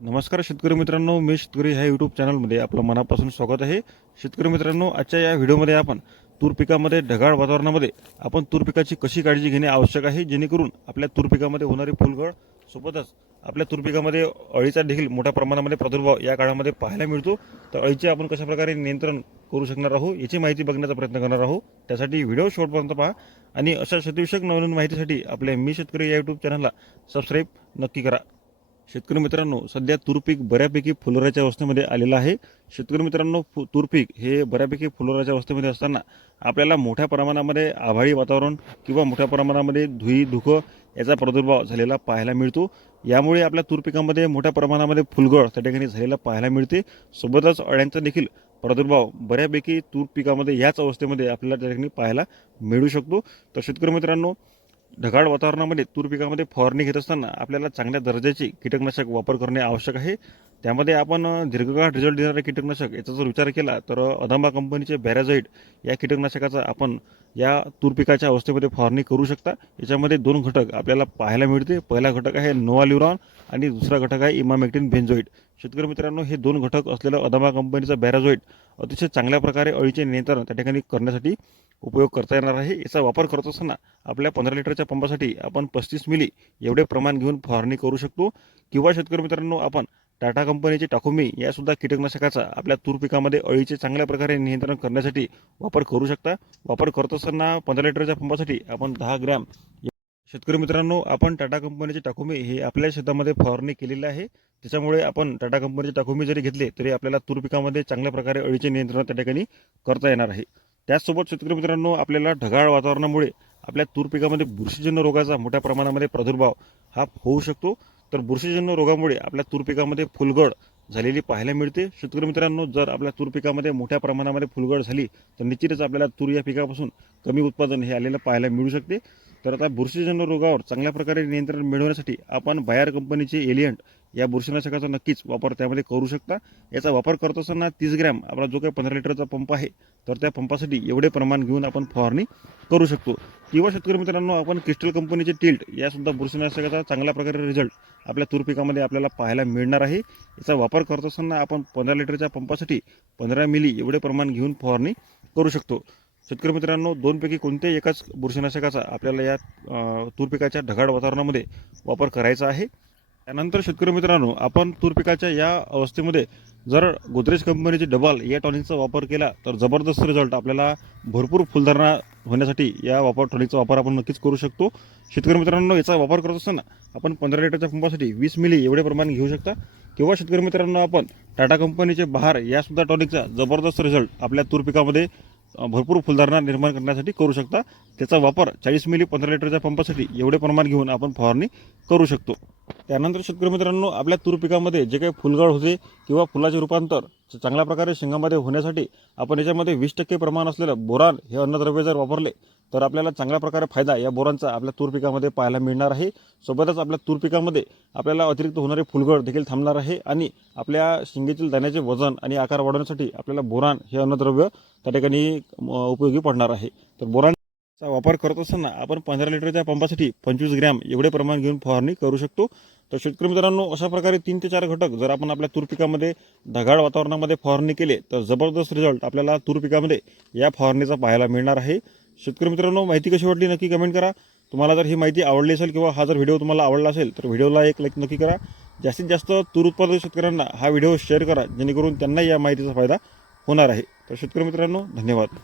नमस्कार शेतकरी मित्रांनो मी शेतकरी ह्या यूट्यूब चॅनलमध्ये आपलं मनापासून स्वागत आहे. शेतकरी मित्रांनो आजच्या या व्हिडिओमध्ये आपण तूर पिकामध्ये ढगाळ वातावरणामध्ये आपण तूर पिकाची कशी काळजी घेणे आवश्यक आहे जेणेकरून आपल्या तूर पिकामध्ये होणारी फुलगळ सोबतच आपल्या तूर पिकामध्ये अळीचा देखील मोठ्या प्रमाणामध्ये प्रादुर्भाव या काळामध्ये पाहायला मिळतो. तर अळीचे आपण कशाप्रकारे नियंत्रण करू शकणार आहोत याची माहिती बघण्याचा प्रयत्न करणार आहोत. त्यासाठी व्हिडिओ शेवटपर्यंत पहा. आणि अशा शेतीविषयक नवनवीन माहितीसाठी आपल्या मी शेतकरी या यूट्यूब चॅनलला सबस्क्राईब नक्की करा. शेतकरी मित्रांनो सध्या तूर पीक बऱ्यापैकी फुलोराच्या अवस्थेमध्ये आलेलं आहे. शेतकरी मित्रांनो फु तूर पीक हे बऱ्यापैकी फुलोराच्या अवस्थेमध्ये असताना आपल्याला मोठ्या प्रमाणामध्ये आभाळी वातावरण किंवा मोठ्या प्रमाणामध्ये धुई धुकं याचा प्रादुर्भाव झालेला पाहायला मिळतो. यामुळे आपल्या तूर पिकामध्ये मोठ्या प्रमाणामध्ये फुलगळ त्या ठिकाणी झालेला पाहायला मिळते. सोबतच अळ्यांचा देखील प्रादुर्भाव बऱ्यापैकी तूर पिकामध्ये याच अवस्थेमध्ये आपल्याला त्या ठिकाणी पाहायला मिळू शकतो. तर शेतकरी मित्रांनो ढगाळ वातावरणामध्ये तूर पिकामध्ये फवारणी घेत असताना आपल्याला चांगल्या दर्जाची कीटकनाशक वापर करणे आवश्यक आहे. त्यामध्ये आपण दीर्घकाळ रिझल्ट देणारे कीटकनाशक याचा जर विचार केला तर अदंबा अदामा कंपनीचे बॅराझाईड या कीटकनाशकाचा आपण या तूर पिकाच्या अवस्थेमध्ये फवारणी करू शकता. याच्यामध्ये दोन घटक आपल्याला पाहायला मिळते. पहिला घटक आहे नोवाल्युरॉन आणि दुसरा घटक आहे इमामेक्टिन बेन्झोइड शेतकरी मित्रांनो हे दोन घटक असलेलं अदामा कंपनीचा बॅराझोइड अतिशय चांगल्या प्रकारे अळीचे नियंत्रण त्या ठिकाणी करण्यासाठी उपयोग करता येणार आहे. याचा वापर करत असताना आपल्या पंधरा लिटरच्या पंपासाठी आपण पस्तीस मिली एवढे प्रमाण घेऊन फवारणी करू शकतो. किंवा शेतकरी मित्रांनो आपण टाटा कंपनीचे टाकोमी यासुद्धा कीटकनाशकाचा आपल्या तूर पिकामध्ये अळीचे चांगल्या प्रकारे नियंत्रण करण्यासाठी वापर करू शकता. वापर करत असताना पंधरा लिटरच्या पंपासाठी आपण दहा ग्रॅम शेतकरी मित्रांनो आपण टाटा कंपनीचे टाकुमे हे आपल्या शेतामध्ये फवारणी केलेली आहे. त्याच्यामुळे आपण टाटा कंपनीचे टाकुमे जरी घेतले तरी आपल्याला तूर पिकामध्ये चांगल्या प्रकारे अळीचे नियंत्रण त्या ठिकाणी करता येणार आहे. त्याचसोबत शेतकरी मित्रांनो आपल्याला ढगाळ वातावरणामुळे आपल्या तूर पिकामध्ये बुरशीजन्य रोगाचा मोठ्या प्रमाणामध्ये प्रादुर्भाव हा होऊ शकतो. तर बुरशीजन्य रोगामुळे आपल्या तूर पिकामध्ये फुलगड झालेली पाहायला मिळते. शेतकरी मित्रांनो जर आपल्या तूर पिकामध्ये मोठ्या प्रमाणामध्ये फुलगड झाली तर निश्चितच आपल्याला तूर या पिकापासून कमी उत्पादन हे आलेलं पाहायला मिळू शकते. तर आता बुरशीजन्य रोगावर चांगल्या प्रकारे नियंत्रण मिळवण्यासाठी आपण बायर कंपनीचे एलियंट या बुरशीनाशकाचा नक्कीच वापर त्यामध्ये करू शकता. याचा वापर करत असताना तीस ग्रॅम आपला जो काही पंधरा लिटरचा पंप आहे तर त्या पंपासाठी एवढे प्रमाण घेऊन आपण फवारणी करू शकतो. किंवा शेतकरी मित्रांनो आपण क्रिस्टल कंपनीचे टिल्ट यासुद्धा बुरशीनाशकाचा चांगल्या प्रकारे रिझल्ट आपल्या तूर पिकामध्ये आपल्याला पाहायला मिळणार आहे. याचा वापर करत असताना आपण पंधरा लिटरच्या पंपासाठी पंधरा मिली एवढे प्रमाण घेऊन फवारणी करू शकतो. शेतकरी मित्रांनो दोनपैकी कोणत्याही एकाच बुरशीनाशकाचा आपल्याला या तूर पिकाच्या ढगाळ वातावरणामध्ये वापर करायचा आहे. त्यानंतर शेतकरी मित्रांनो आपण तूर पिकाच्या या अवस्थेमध्ये जर गोदरेज कंपनीचे डबल या टॉनिकचा वापर केला तर जबरदस्त रिझल्ट आपल्याला भरपूर फुलधारणा होण्यासाठी या वापर ट्रॉलीचा वापर आपण नक्कीच करू शकतो. शेतकरी मित्रांनो याचा वापर करत असताना आपण पंधरा लिटरच्या पंपासाठी वीस मिली एवढे प्रमाण घेऊ शकता. किंवा शेतकरी मित्रांनो आपण टाटा कंपनीचे बहार यासुद्धा टॉनिकचा जबरदस्त रिझल्ट आपल्या तूर पिकामध्ये भरपूर फुलधारणा निर्माण करण्यासाठी करू शकता. त्याचा वापर चाळीस मिली पंधरा लिटरच्या पंपासाठी एवढे प्रमाण घेऊन आपण फवारणी करू शकतो. त्यानंतर शेतकरी मित्रांनो आपल्या तूर पिकामध्ये जे काही फुलगळ होते किंवा फुलाचे रूपांतर चांगल्या प्रकारे शेंगामध्ये होण्यासाठी आपण याच्यामध्ये वीस टक्के प्रमाण असलेलं बोरान हे अन्नद्रव्य जर वापरले तर आपल्याला चांगल्या प्रकारे फायदा या बोरांचा आपल्या तूर पिकामध्ये पाहायला मिळणार आहे. सोबतच आपल्या तूर पिकामध्ये आपल्याला अतिरिक्त होणारे फुलगड देखील थांबणार आहे आणि आपल्या शेंगेतील दाण्याचे वजन आणि आकार वाढवण्यासाठी आपल्याला बोरान हे अन्नद्रव्य त्या ठिकाणी उपयोगी पडणार आहे. तर बोरान चा वापर करत असताना आपण पंधरा लिटरच्या पंपासाठी पंचवीस ग्रॅम एवढे प्रमाण घेऊन फवारणी करू शकतो. तर शेतकरी मित्रांनो अशा प्रकारे तीन ते चार घटक जर आपण आपल्या तूर पिकामध्ये ढगाळ वातावरणामध्ये फवारणी केले तर जबरदस्त रिझल्ट आपल्याला तूर पिकामध्ये या फवारणीचा पाहायला मिळणार आहे. शेतकरी मित्रांनो माहिती कशी वाटली नक्की कमेंट करा. तुम्हाला जर ही माहिती आवडली असेल किंवा हा जर व्हिडिओ तुम्हाला आवडला असेल तर व्हिडिओला एक लाईक नक्की करा. जास्तीत जास्त तूर उत्पादक शेतकऱ्यांना हा व्हिडिओ शेअर करा जेणेकरून त्यांना या माहितीचा फायदा होणार आहे. तर शेतकरी मित्रांनो धन्यवाद.